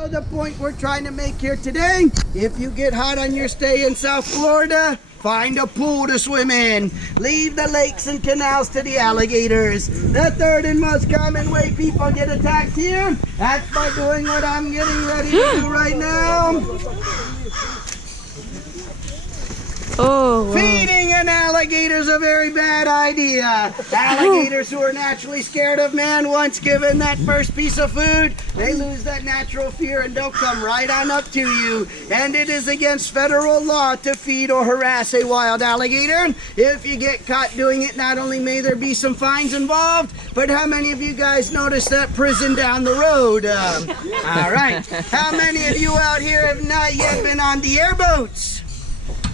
So the point we're trying to make here today, if you get hot on your stay in South Florida, find a pool to swim in. Leave the lakes and canals to the alligators. The third and most common way people get attacked here, that's by doing what I'm getting ready to do right now. Oh, wow. Feeding an alligator is a very bad idea. Alligators who are naturally scared of man, once given that first piece of food, they lose that natural fear and they'll come right on up to you. And it is against federal law to feed or harass a wild alligator. If you get caught doing it, not only may there be some fines involved, but how many of you guys noticed that prison down the road? All right. How many of you out here have not yet been on the airboats?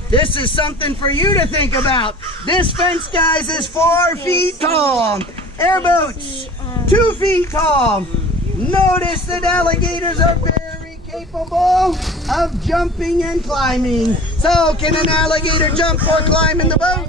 This is something for you to think about. This fence, guys, is 4 feet tall. Airboats, 2 feet tall. Notice that alligators are very capable of jumping and climbing. So, can an alligator jump or climb in the boat?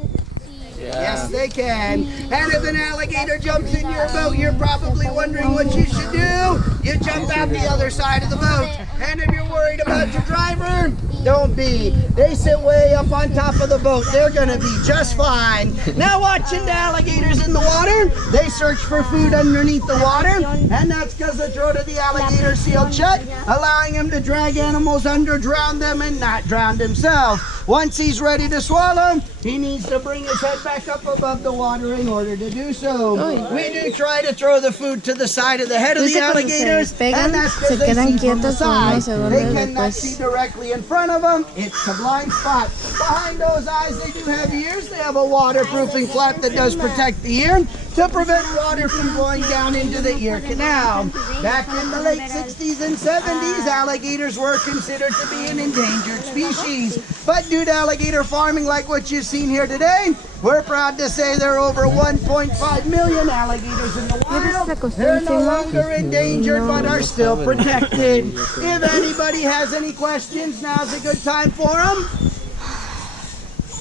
Yes, they can. And if an alligator jumps in your boat, you're probably wondering what you should do. You jump out the other side of the boat. And if you're worried about your driver, don't be. They sit way up on top of the boat. They're going to be just fine. Now watching the alligators in the water, they search for food underneath the water. And that's because the throat of the alligator is sealed shut, allowing him to drag animals under, drown them, and not drown himself. Once he's ready to swallow, he needs to bring his head back up above the water in order to do so. We do try to throw the food to the side of the head of the alligators, and that's because they see from the side. They cannot see directly in front of them. It's a blind spot. Behind those eyes, they do have ears. They have a waterproofing flap that does protect the ear to prevent water from going down into the ear canal. Back in the late 60s and 70s, alligators were considered to be an endangered species. But due to alligator farming like what you've seen here today, we're proud to say there are over 1.5 million alligators in the wild. They're no longer endangered, but are still protected. If anybody has any questions, now's a good time for them.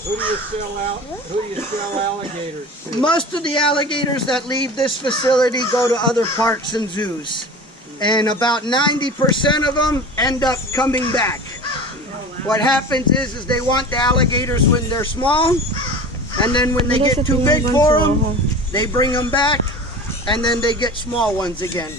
Who do you sell alligators to? Most of the alligators that leave this facility go to other parks and zoos. And about 90% of them end up coming back. What happens is they want the alligators when they're small, and then when they get too big for them, they bring them back, and then they get small ones again.